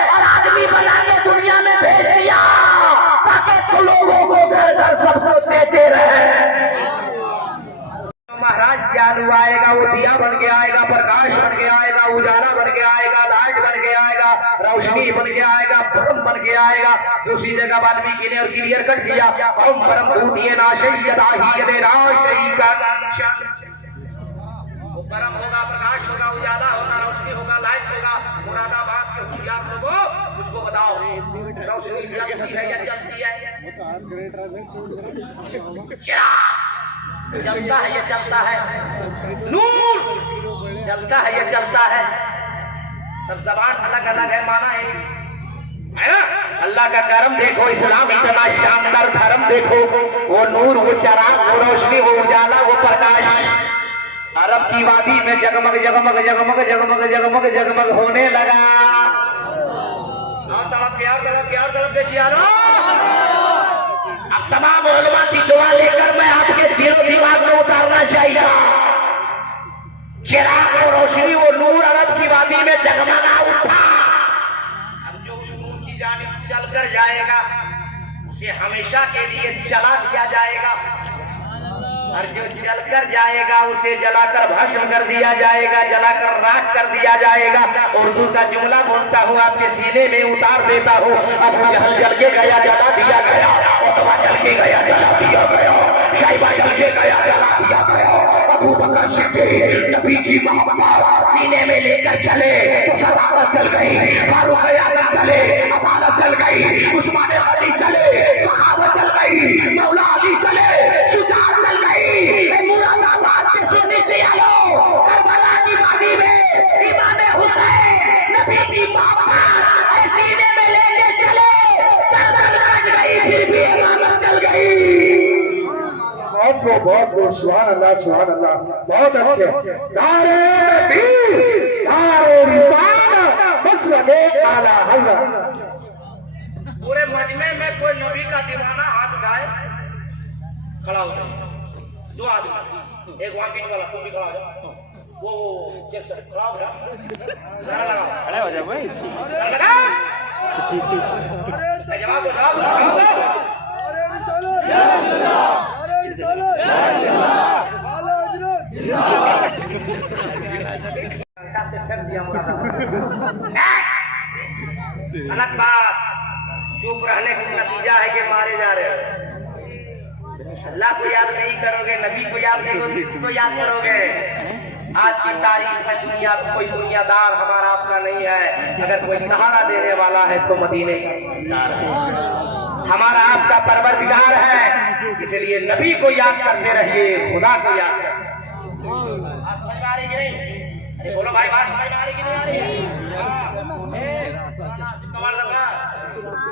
और आदमी बना के दुनिया में भेज दिया ताकि तो लोगों को घर घर सबको देते रहे। महाराज ज्ञान आएगा, वो दिया बन के आएगा, प्रकाश बन के आएगा, उजाला बन के आएगा, लाइट बन के आएगा, रोशनी बन के आएगा, ब्रह्म बन के आएगा। दूसरी जगह वाल्मीकि ने और क्लियर कर दिया, हम परम भूतिये नाशयदाही राशयिका। वो परम होगा, प्रकाश होगा, उजाला होगा, रोशनी होगा, लाइट होगा। मुरादाबाद के होशियार लोगों मुझको बताओ, रोशनी जलती है या चलती है? जलता है या चलता है? नूर जलता है या चलता है? सब जबान अलग अलग है, माना है ना। अल्लाह का करम देखो, इस्लाम इतना शानदार धर्म देखो, वो नूर, वो चराग, वो रोशनी, वो उजाला, वो प्रकाश अरब की वादी में जगमग जगमग जगमग जगमग जगमग जगमग होने लगा। प्यार तड़प बेचियारो। अब तमाम उलमा की दुआ लेकर मैं आपके दिलो दिमाग में उतारना चाहिए, चिराग और रोशनी, वो नूर अरब की वादी में जगमगा उठा। अब जो उस नूर की जानिब चलकर जाएगा उसे हमेशा के लिए जला दिया जाएगा, और जो जलकर जाएगा उसे जलाकर भस्म कर दिया जाएगा, जलाकर राख कर दिया जाएगा। उर्दू का जुमला बोलता हूँ, आपके सीने में उतार देता हूँ। अबू जहल जल के गया, जला दिया गया। उतबा जल के गया, जला दिया गया। शाइबा जल के गया, जला दिया गया। अबू बकर सिद्दीक नबी की मोहब्बत सीने में लेकर चले तो सहाबत चल गई, फारूक आजम चले, अमानत चल गई, उस्मान गनी चले, सहाबत चल गई, मौला अली चले, सुजात चल गई। मुरादाबाद के सोने से आयो, करबला की वादी में इमाम हुसैन नबी की मोहब्बत सीने में लेके चले, गर्दन कट गई फिर भी इमामत चल गई। बहुत सुभान अल्लाह, सुभान अल्लाह, बहुत अच्छे। नारे तकबीर, नारे रिसालत, मसलके आला हज़रत। पूरे मजमे में कोई नबी का दीवाना हाथ उठाए, खड़ा हो जाए। दो आदमी, एक वहां बीच वाला, तुम भी खड़ा हो जाओ। वो चेक सर खड़ा हो जाओ, खड़े हो जाओ भाई। जवाब दो, जवाब दो। गलत बात, चुप रहने का नतीजा है कि मारे जा रहे हो। अल्लाह को याद नहीं करोगे, नबी को याद नहीं करोगे, किसको याद करोगे? आज की तारीख में दुनिया में कोई दुनियादार हमारा अपना नहीं है। अगर कोई सहारा देने वाला है तो मदीने का हमारा आपका परवरदिगार है। इसलिए नबी को याद करते रहिए, खुदा को याद करिए। बात समझ में आ रही कि नहीं? बोलो भाई, बात समझ में आ रही कि नहीं आ रही? कमाल लगा।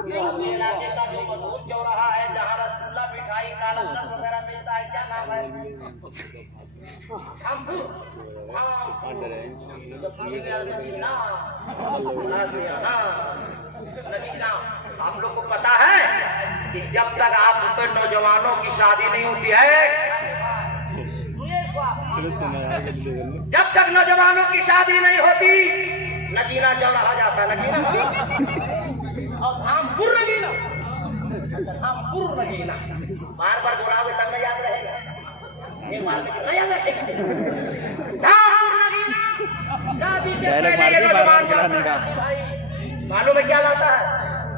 ये इलाके का जो मशहूर चौराहा है जहाँ रसगुल्ला, मिठाई, काला रस वगैरह मिलता है, क्या नाम है? आप लोग को पता है कि जब तक आप नौजवानों की शादी नहीं होती है, जब तक नौजवानों की शादी नहीं होती, नगीना चौराहा जाता है। नगीना और धामपुर नगीना, धामपुर नगीना बार बार बोलाओगे तब में याद रहेगा। एक बार में याद रहेगा। धामपुर नगीना शादी से पहले ये नौजवान मालूम है क्या लाता है?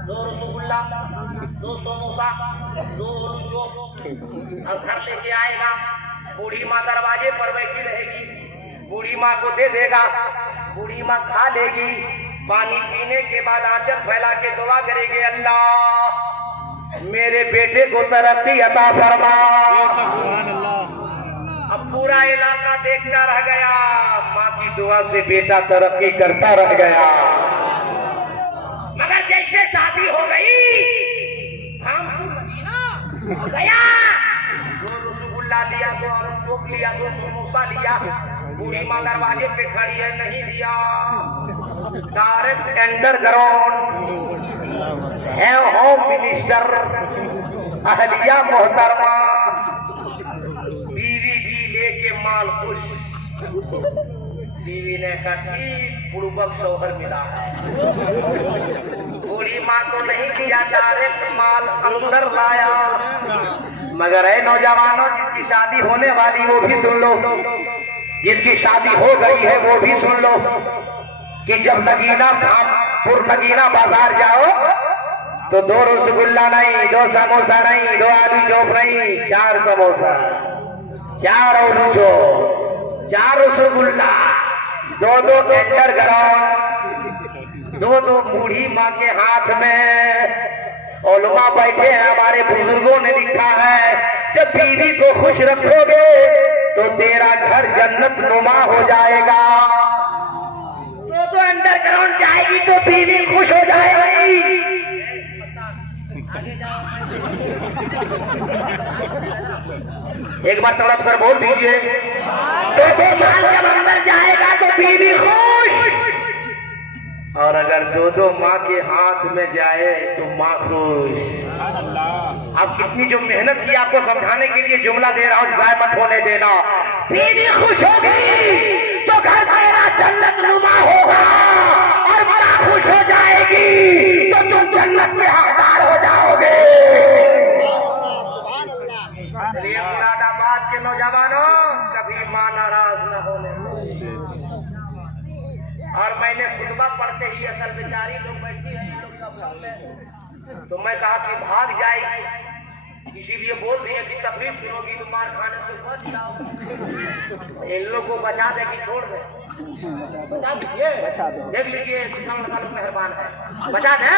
2 रसगुल्ला, 2 समोसा, 2 लुचो, और घर लेके आएगा। बूढ़ी माँ दरवाजे पर बैठी रहेगी, बूढ़ी माँ को दे देगा, बूढ़ी माँ खा लेगी। पानी पीने के बाद आंचल फैला के दुआ करेगी, अल्लाह मेरे बेटे को तरक्की अता फरमा। अब पूरा इलाका देखता रह गया, माँ की दुआ से बेटा तरक्की करता रह गया। मगर जैसे शादी हो गई, गया 2 रसगुल्ला लिया, 2 चोक लिया, 2 समोसा लिया, बूढ़ी माँ दरवाजे पे खड़ी है, नहीं दिया। डायरेक्ट अंडरग्राउंड है होम मिनिस्टर अहलिया मोहतरमा, बीवी भी लेके माल खुश। बीवी ने कहा ठीक बुड़बक शौहर मिला है। बूढ़ी माँ को नहीं दिया, डायरेक्ट माल अंदर लाया। मगर है नौजवानों, जिसकी शादी होने वाली वो भी सुन लो, जिसकी शादी हो गई है वो भी सुन लो कि जब नगीना बाजार जाओ तो 2 रसगुल्ला नहीं, 2 समोसा नहीं, 2 आलू चौप नहीं, 4 समोसा, 4 आलू चौप, 4 रसगुल्ला, 2 अंडरग्राउंड, 2 बूढ़ी माँ के हाथ में। उलमा बैठे हैं, हमारे बुजुर्गों ने लिखा है, जब बीवी को खुश रखोगे तो तेरा घर जन्नत नुमा हो जाएगा। 2 अंडरग्राउंड जाएगी तो बीवी खुश हो जाएगी। एक बार तड़प कर बोल दीजिए, तो माल जब अंदर जाएगा तो बीवी खुश, और अगर दो माँ के हाथ में जाए तो माँ खुश। अब कितनी जो मेहनत की आपको समझाने के लिए जुमला दे रहा हूँ, जाय मत होने देना। बीवी खुश होगी तो घर तेरा जन्नत नुमा होगा, और बड़ा खुश हो जाएगी तो तुम जन्नत में हकदार हो जाओगे। इसलिए मुरादाबाद के नौजवानों, कभी मां नाराज न होने। और मैंने खुतबा पढ़ते ही असल बेचारी लोग बैठी है, लोग सब में, तो मैं कहा कि भाग जाएगी, इसीलिए बोल दिए कि तकलीफ सुनोगी तो मार खाने से बच जाओ। इन लोग को बचा दे कि छोड़ दे? बचा दीजिए, देख लीजिए मेहरबान है, बचा दे,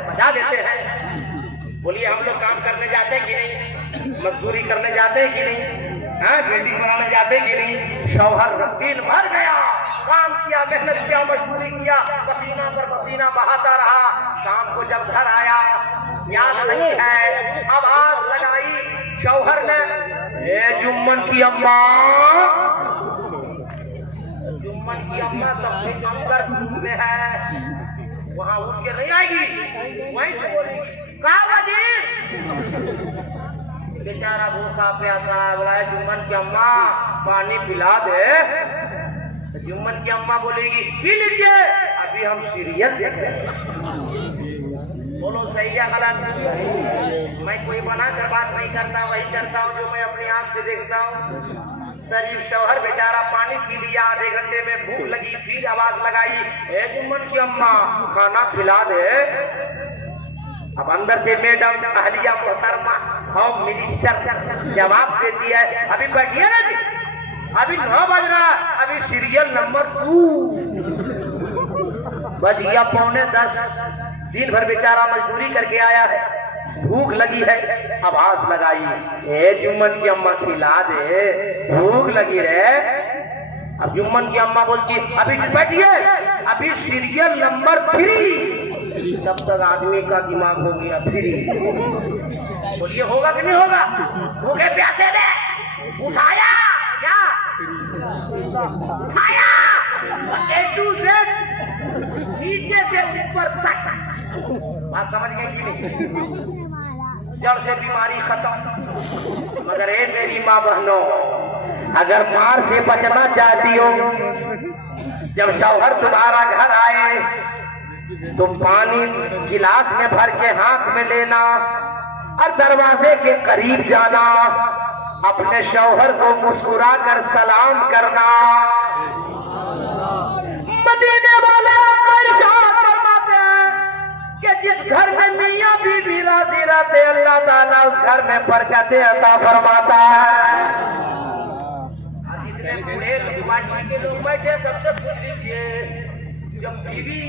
बचा देते हैं। बोलिए हम लोग काम करने जाते कि नहीं, मजदूरी करने जाते कि नहीं, बिल्डिंग बनाने जाते कि नहीं? शौहर दिन भर गया, काम किया, मेहनत किया, मजदूरी किया, पसीना पर पसीना बहाता रहा। शाम को जब घर आया, प्यास लगी है, अब आग लगाई, शौहर ने, जुम्मन की अम्मा, जुम्मन की अम्मा सबसे अंदर में है, वहां उठ के नहीं आएगी, वहीं से बोलेगी, कहा वजीर? बेचारा भूखा प्यासा बोला है, जुम्मन की अम्मा पानी पिला दे। तो जुम्मन की अम्मा बोलेगी, पी लीजिए, अभी हम सीरियल देख रहे हैं। बोलो सही है गलत? मैं कोई बनाकर बात नहीं करता, वही करता हूँ जो मैं अपनी आंख से देखता हूँ। शरीफ शौहर बेचारा पानी पी लिया, आधे घंटे में भूख लगी, फिर आवाज लगाई, ए जुम्मन की अम्मा खाना खिला दे। अब अंदर से मैडम अहलिया मोहतरमा होम मिनिस्टर जवाब देती है, अभी बैठिए ना जी, अभी 9 बज रहा, अभी सीरियल नंबर 2 बज गया, 9:45। दिन भर बेचारा मजदूरी करके आया है, भूख लगी है, आवाज लगाई, ए जुम्मन की अम्मा खिला दे, भूख लगी रे। अब जुम्मन की अम्मा बोलती, अभी बैठिए, अभी सीरियल नंबर 3। तब तक आदमी का दिमाग हो गया फ्री। बोलिए होगा कि नहीं होगा? भूखे प्यासे ने उठाया क्या? उठाया A to Z, नीचे से ऊपर तक। बात समझ गई कि नहीं? जड़ से बीमारी खत्म। मगर ए मेरी माँ बहनों, अगर मार से बचना चाहती हो, जब शौहर तुम्हारा घर आए, तुम पानी गिलास में भर के हाथ में लेना और दरवाजे के करीब जाना, अपने शौहर को मुस्कुरा कर सलाम करना। मदीने वाले फरमाते हैं कि जिस घर में मियां बीवी राजी रहते, अल्लाह ताला उस घर में बरकतें अता फरमाता है। जितने बूढ़े पार्टी के लोग बैठे, सबसे पूछ लीजिए, जब बीवी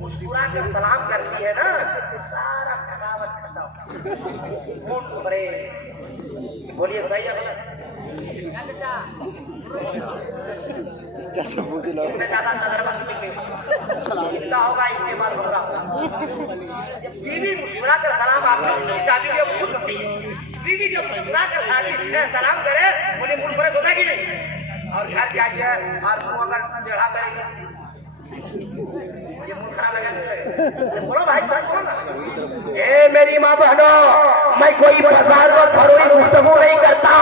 मुस्कुरा कर सलाम करती है ना, सारा थकावट खत्म। बोलिए सही है गलत? ज्यादा इतना होगा, इतने बार होगा। बीवी मुस्कुरा कर सलाम, आपकी शादी के भूल होती है, बीवी जो मुस्कुरा कर सलाम करे, बोले मूड फ्रेश होता कि नहीं? और घर जाइए और वो अगर टेढ़ा करेंगे, ये मूड खराब लगा। बोलो भाई सच बोलो ना। ए मेरी माँ बहनों, मैं कोई बाजार और फरोई गुफ्तगू नहीं करता,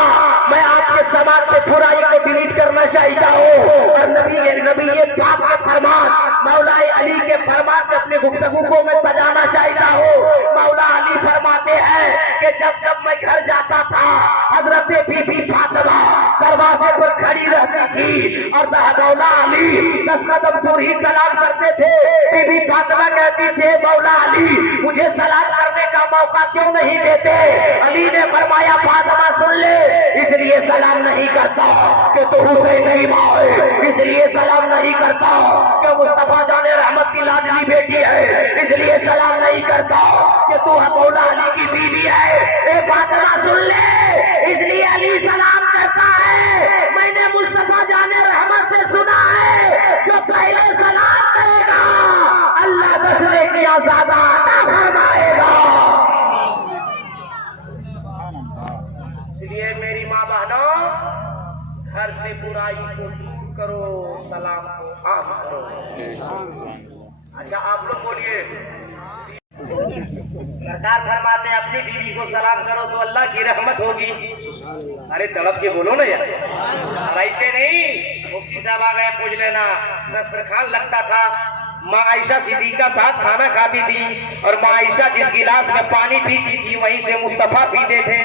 मैं आपके समाज से बुराई को डिलीट करना चाहता हूँ और नबी ये पाक का फरमान, मौला अली के फरमान से अपने गुफ्तगू को मैं सजाना चाहता हूँ। मौला अली फरमाते हैं कि जब जब मैं घर जाता था, हजरत बीबी फातिमा दरवाजे पर खड़ी रहती थी और मौला अली 10 कदम दूर ही सलाम करते थे। बीबी फातिमा कहती थे, मौला अली मुझे सलाम करने का मौका क्यों नहीं देते? अली ने फरमाया, फातिमा सुन ले, इसलिए सलाम नहीं करता कि तू हुसैन नहीं माँ, इसलिए सलाम नहीं करता कि मुस्तफा जाने रहमत की लाडली बेटी है, इसलिए सलाम नहीं करता कि तू मौला अली की बीवी है। ए फातिमा सुन ले, इसलिए अली सलाम करता है। मैंने मुस्तफा जाने रहमत से सुना है, जो पहले सलाम घर से बुराई को दूर करो, सलाम को आम करो। अच्छा आप लोग बोलिए। सरकार फरमाते हैं अपनी बीवी को सलाम करो तो अल्लाह की रहमत होगी। अरे तड़प के बोलो ना यार, वैसे नहीं। मुफ्ती साहब आ गए पूछ लेना। दस्तरखान लगता था, माँ आयशा सिद्दीका साथ खाना खाती थी और माँ आयशा जिस गिलास में पानी पीती थी वहीं से मुस्तफा पीते थे।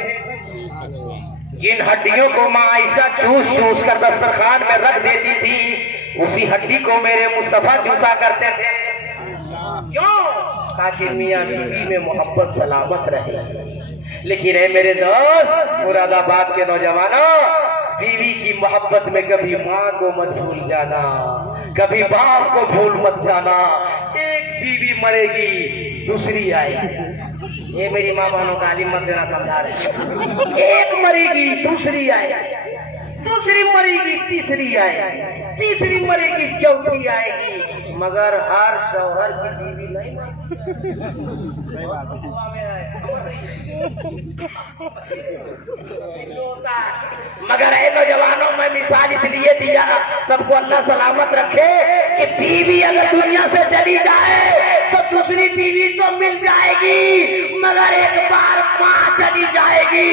जिन हड्डियों को माँ आयशा चूस चूस कर दस्तरखान में रख देती थी उसी हड्डी को मेरे मुस्तफा चूसा करते थे। क्यों? ताकि मियां बीवी में मोहब्बत सलामत रहे। लेकिन है मेरे दोस्त मुरादाबाद के नौजवानों, बीवी की मोहब्बत में कभी माँ को मत भूल जाना, कभी बाप को भूल मत जाना। एक बीवी मरेगी दूसरी आएगी। ये मेरी माँ बहनों का तालीम मत देना, समझा रहे। एक मरेगी दूसरी आएगी, दूसरी मरेगी तीसरी आएगी, तीसरी मरेगी चौथी आएगी, मगर हर शौहर की बीवी नहीं सही बात मगर ऐ नौजवानों में मिसाल इसलिए दिया सबको अल्लाह सलामत रखे कि बीवी अगर दुनिया से चली जाए तो दूसरी बीवी तो मिल जाएगी, मगर एक बार माँ चली जाएगी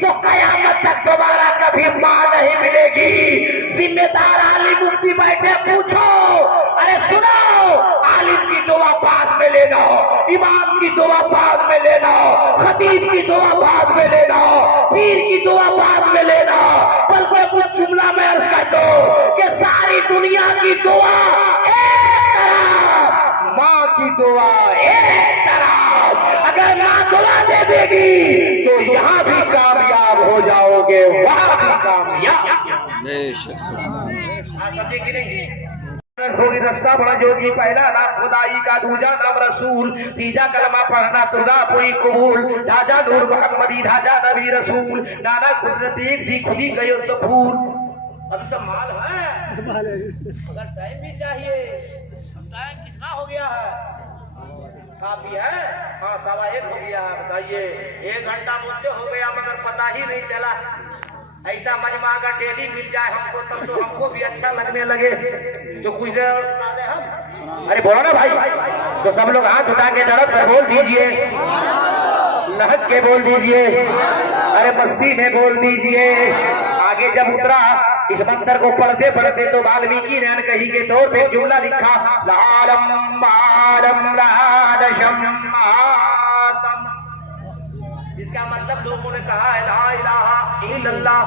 तो कयामत तक दोबारा कभी माँ नहीं मिलेगी। जिम्मेदार आलिम मुफ्ती बैठे पूछो, अरे सुनो, आलिम की दुआ बाद में ले लो, इमाम की दुआ बाद में ले लो, खतीब की दुआ बाद में ले लो, पीर की दुआ बाद में ले लो। बल्कि कुछ जुमला में अर्ज कर दो कि सारी दुनिया की दुआ एक तरफ, माँ की दुआ एक तरफ। अगर माँ दुआ दे देगी तो यहाँ भी कामयाब हो जाओगे, वहाँ भी कामयाब। समझे कि नहीं? होगी रास्ता बड़ा जोगी, पहला नाम खुदाई का, दूजा नाम रसूल, तीजा कलमा पढ़ना खुदा कोई कबूल, ढाजा नूर मोहम्मदी, ढाजा नबी रसूल, नाना कुदरत एक थी खुदी गयो सफूर। अब सब माल है अगर टाइम भी चाहिए। टाइम कितना हो गया है? काफी है? हाँ 1:15 हो गया है। बताइए 1 घंटा मुद्दे हो गया मगर पता ही नहीं चला। ऐसा मजमा अगर डेली मिल जाए हमको तब तो हमको भी अच्छा लगने लगे। तो कुछ देर और सुना दे हम। अरे बोलो ना भाई, तो सब लोग हाथ उठा के धड़क कर बोल दीजिए, लहक के बोल दीजिए, अरे मस्ती में बोल दीजिए। आगे जब उतरा इस मंत्र को पढ़ते पढ़ते तो वाल्मीकि ने अनकही के तौर पे जुमला लिखा, लालम बालम राधशम मातम। इसका मतलब लोगों ने कहा है ला इलाहा इल्लल्लाह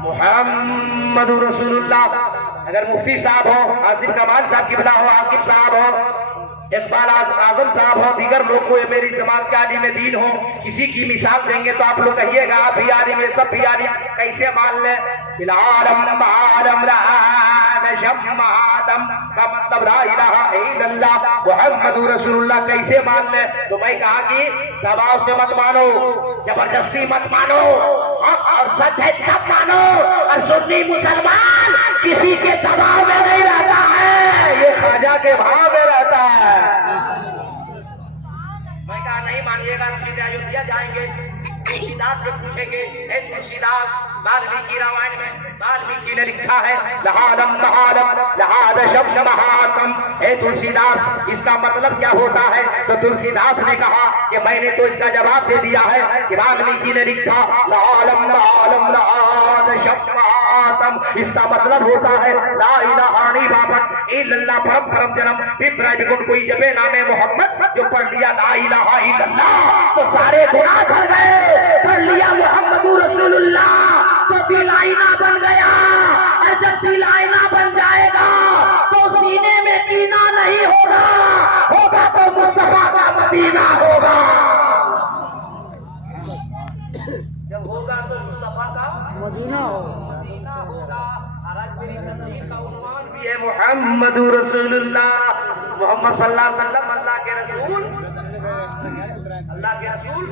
मुहम्मदुर रसूलुल्लाह। अगर मुफ्ती साहब हो, आसिफ कमाल साहब किबला हो, आकिब साहब हो, इकबाल आजम साहब हो, दीगर लोग को मेरी जमात के आलिम दीन हो, किसी की मिसाल देंगे तो आप लोग कहिएगा आप भी आलिम है, सब भी आलिम। कैसे मान ले? का मतलब ला इलाहा इल्लल्लाह मुहम्मदुर रसूलुल्लाह कैसे मान ले? तो मैं कहा कि दबाव से मत मानो, जबरदस्ती मत मानो, और सच है तब मानो। और सुन्नी मुसलमान किसी के दबाव में नहीं रहता है, ये ख्वाजा के भाव में रहता है। मैं कहा नहीं मानिएगा सीधे अयोध्या जाएंगे, तुलसीदास से पूछेंगे। तुलसीदास वाल्मीकि रामायण में वाल्मीकि ने लिखा है लहादम महादम लहादशम महातम। हे तुलसीदास इसका मतलब क्या होता है? तो तुलसीदास ने कहा कि मैंने तो इसका जवाब दे दिया है कि वाल्मीकि ने लिखा लहादम महादम लहादशम महातम। इसका मतलब होता है ला इलाहा इल्लल्लाह परम परम जन्म इब्राहिम गुण कोई जबे नामे मोहम्मद। जो पढ़ लिया ला इलाहा इल्लल्लाह तो सारे गुनाह कर गए। पढ़ लिया मुहम्मदुर रसूलुल्लाह तो दिल आईना बन गया। और जब दिल आईना बन जाएगा तो सीने में कीना नहीं होगा, होगा तो मुस्तफा का मदीना होगा। जब होगा तो मुस्तफा का मदीना होगा। आज मेरी तकरीर का उन्वान भी है मुहम्मदुर रसूलुल्लाह। मोहम्मद सल्लल्लाहु अलैहि वसल्लम अल्लाह के रसूल, अल्लाह के रसूल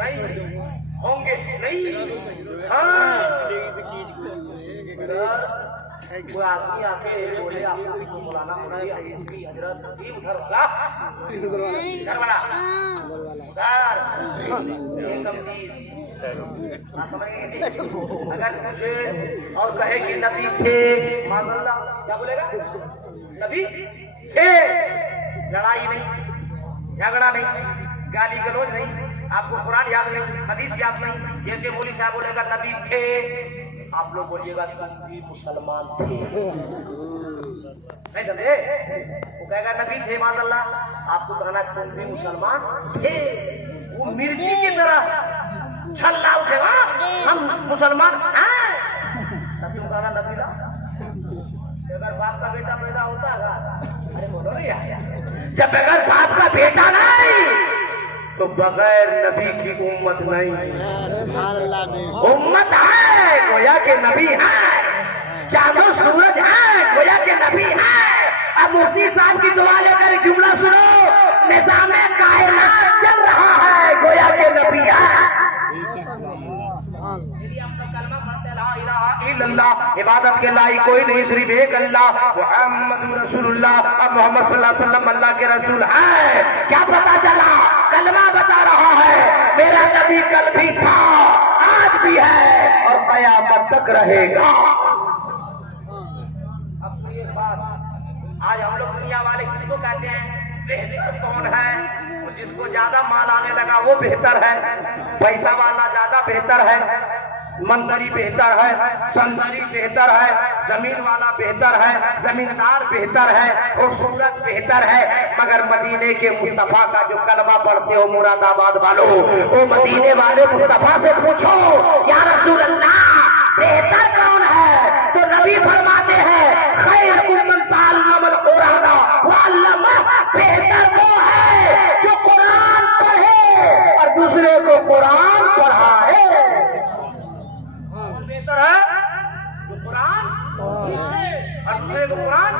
नहीं होंगे नहीं। हाँ कोई आदमी आके बोले आपको मौलाना हजरत उधर वाला उधर वाला हाँ, समझ गए? अगर पूछे और कहे कि नबी थे, माज़अल्लाह, क्या बोलेगा? नबी थे, लड़ाई नहीं, झगड़ा नहीं, गाली गलौज नहीं, आपको कुरान याद नहीं, हदीस याद नहीं, जैसे मौलवी साहब बोलेगा नबी थे, आप लोग बोलिएगा तुम भी मुसलमान थे, नहीं समझे? वो कहेगा नबी थे माज़अल्लाह, आपको कहना तुम भी मुसलमान थे। वो मिर्ची की तरह छल्ला उठेगा, हम मुसलमान हैं, तब तुम कहना नबी ला। अगर बाप का बेटा पैदा होता है, अरे बोलो नहीं यार, जब बगैर बाप का बेटा नहीं तो बगैर नबी की उम्मत नहीं। उम्मत है गोया के नबी है, चांदो सूरज है गोया के नबी है। अब मुफ्ती साहब की दुआ लेकर जुमला सुनो, निज़ामे कायनात चल रहा है गोया के नबी है। इबादत के लाई कोई नहीं, सिर्फ एक अल्लाह, मुहम्मद रसूलुल्लाह। अब मोहम्मद सल्लल्लाहु अलैहि वसल्लम अल्लाह के रसूल है। क्या पता चला? कलमा बता रहा है, मेरा नबी कल भी था, आज भी है और कयामत तक रहेगा। अब एक बात, आज हम लोग दुनिया वाले किसको कहते हैं बेहतर कौन है? और जिसको ज्यादा माल आने लगा वो बेहतर है, पैसा वाला ज्यादा बेहतर है, मंदरी बेहतर है, संदरी बेहतर है, जमीन वाला बेहतर है, जमींदार बेहतर है, और सूरत बेहतर है। मगर मदीने के मुस्तफा का जो कलमा पढ़ते हो मुरादाबाद वालों, वो मदीने वाले मुस्तफा से पूछो या रसूल अल्लाह बेहतर कौन है? तो नबी फरमाते हैं खैरुकुम मन तअल्लमल कुरान व अल्लमह, बेहतर वो है जो कुरान पढ़े और दूसरे को कुरान पढ़ाए। बेहतर है जो कुरान और दूसरे को कुरान